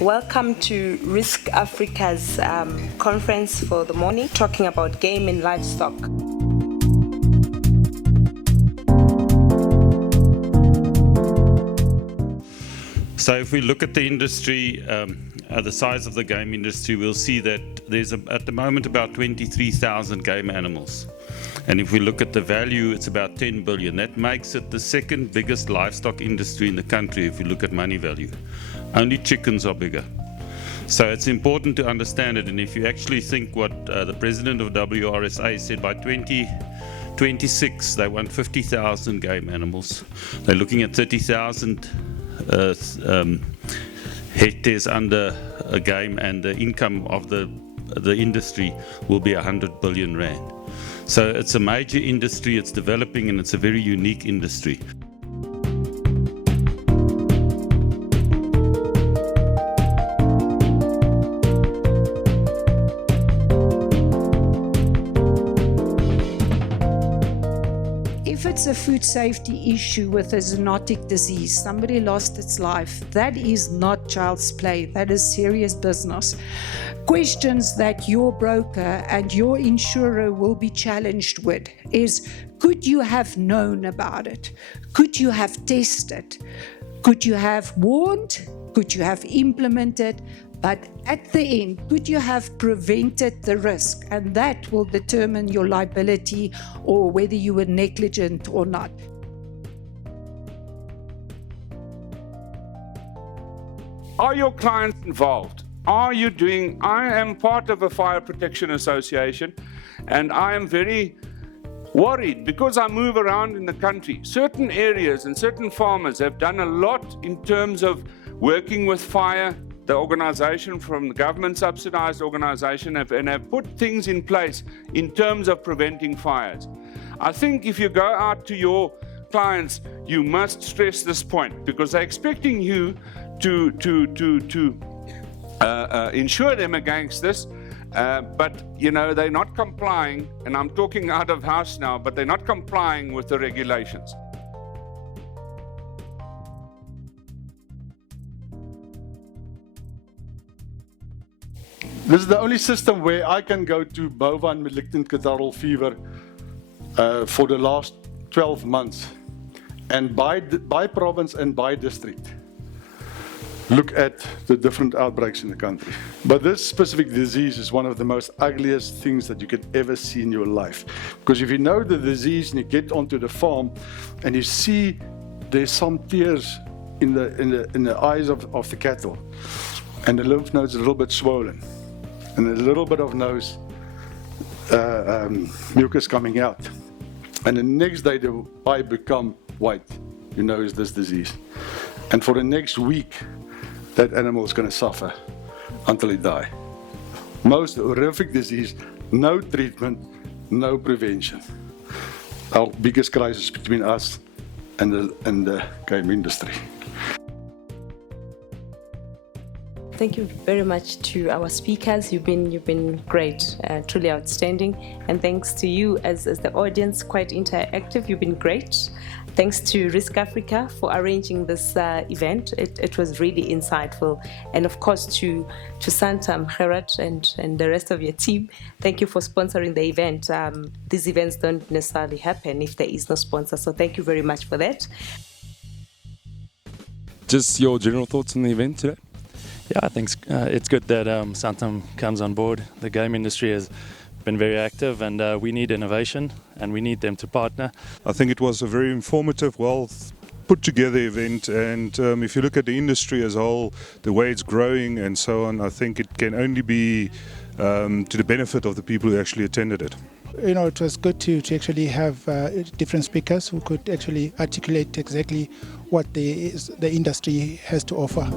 Welcome to Risk Africa's conference for the morning, talking about game and livestock. So if we look at the industry, the size of the game industry, we'll see that there's at the moment about 23,000 game animals. And if we look at the value, it's about 10 billion. That makes it the second biggest livestock industry in the country if you look at money value. Only chickens are bigger. So it's important to understand it. And if you actually think what the president of WRSA said, by 2026, they want 50,000 game animals. They're looking at 30,000 hectares under a game, and the income of the industry will be 100 billion rand. So it's a major industry, it's developing, and it's a very unique industry. If it's a food safety issue with a zoonotic disease, somebody lost its life, that is not child's play, that is serious business. Questions that your broker and your insurer will be challenged with is, could you have known about it? Could you have tested? Could you have warned? Could you have implemented? But at the end, could you have prevented the risk? And that will determine your liability or whether you were negligent or not. Are your clients involved? I am part of a fire protection association, and I am very worried because I move around in the country. Certain areas and certain farmers have done a lot in terms of working with fire. The organization from the government subsidized organization have put things in place in terms of preventing fires. I think if you go out to your clients, you must stress this point, because they're expecting you to insure them against this, but you know, they're not complying, and I'm talking out of house now, but they're not complying with the regulations. This is the only system where I can go to bovine malignant catarrhal fever for the last 12 months, and by province and by district, look at the different outbreaks in the country. But this specific disease is one of the most ugliest things that you could ever see in your life. Because if you know the disease and you get onto the farm and you see there's some tears in the eyes of the cattle, and the lymph nodes are a little bit swollen, and a little bit of nose mucus coming out, and the next day the eye become white, you know it's this disease. And for the next week, that animal is going to suffer until it dies. Most horrific disease, no treatment, no prevention. Our biggest crisis between us and the game industry. Thank you very much to our speakers. You've been great, truly outstanding. And thanks to you as the audience, quite interactive. You've been great. Thanks to Risk Africa for arranging this event. It was really insightful. And of course to Santam, Gerard, and the rest of your team, thank you for sponsoring the event. These events don't necessarily happen if there is no sponsor. So thank you very much for that. Just your general thoughts on the event today? Yeah, I think it's good that Santam comes on board. The game industry has been very active, and we need innovation, and we need them to partner. I think it was a very informative, well put together event, and if you look at the industry as a whole, the way it's growing and so on, I think it can only be to the benefit of the people who actually attended it. You know, it was good to actually have different speakers who could actually articulate exactly what the industry has to offer.